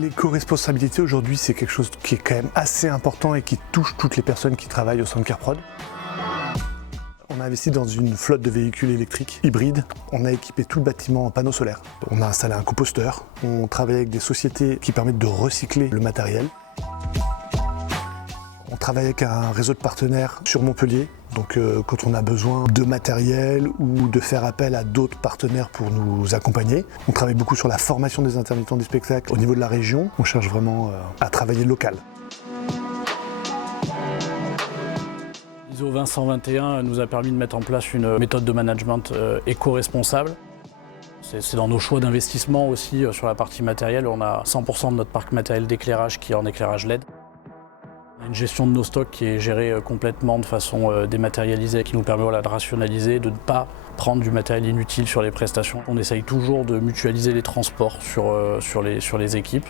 L'éco-responsabilité aujourd'hui, c'est quelque chose qui est quand même assez important et qui touche toutes les personnes qui travaillent au centre CareProd. On a investi dans une flotte de véhicules électriques hybrides. On a équipé tout le bâtiment en panneaux solaires. On a installé un composteur. On travaille avec des sociétés qui permettent de recycler le matériel. On travaille avec un réseau de partenaires sur Montpellier. Donc quand on a besoin de matériel ou de faire appel à d'autres partenaires pour nous accompagner. On travaille beaucoup sur la formation des intermittents du spectacle au niveau de la région. On cherche vraiment à travailler local. ISO 20121 nous a permis de mettre en place une méthode de management éco-responsable. C'est dans nos choix d'investissement aussi sur la partie matérielle. On a 100% de notre parc matériel d'éclairage qui est en éclairage LED. On a une gestion de nos stocks qui est gérée complètement de façon dématérialisée, qui nous permet de rationaliser, de ne pas prendre du matériel inutile sur les prestations. On essaye toujours de mutualiser les transports sur les équipes.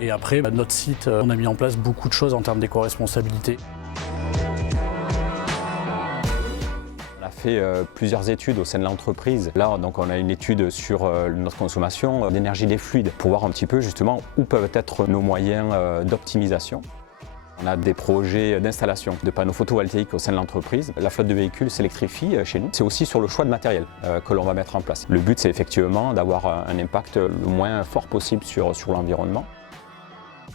Et après, notre site, on a mis en place beaucoup de choses en termes d'éco-responsabilité. On a fait plusieurs études au sein de l'entreprise. Là, donc, on a une étude sur notre consommation d'énergie des fluides pour voir un petit peu justement où peuvent être nos moyens d'optimisation. On a des projets d'installation de panneaux photovoltaïques au sein de l'entreprise. La flotte de véhicules s'électrifie chez nous. C'est aussi sur le choix de matériel que l'on va mettre en place. Le but, c'est effectivement d'avoir un impact le moins fort possible sur l'environnement.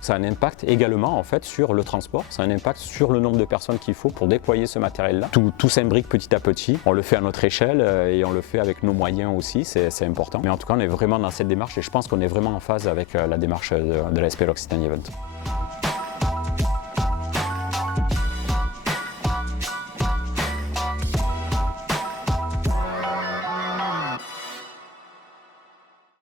Ça a un impact également en fait sur le transport, ça a un impact sur le nombre de personnes qu'il faut pour déployer ce matériel-là. Tout s'imbrique petit à petit, on le fait à notre échelle et on le fait avec nos moyens aussi, c'est important. Mais en tout cas, on est vraiment dans cette démarche et je pense qu'on est vraiment en phase avec la démarche de la SP L'Occitanie Event.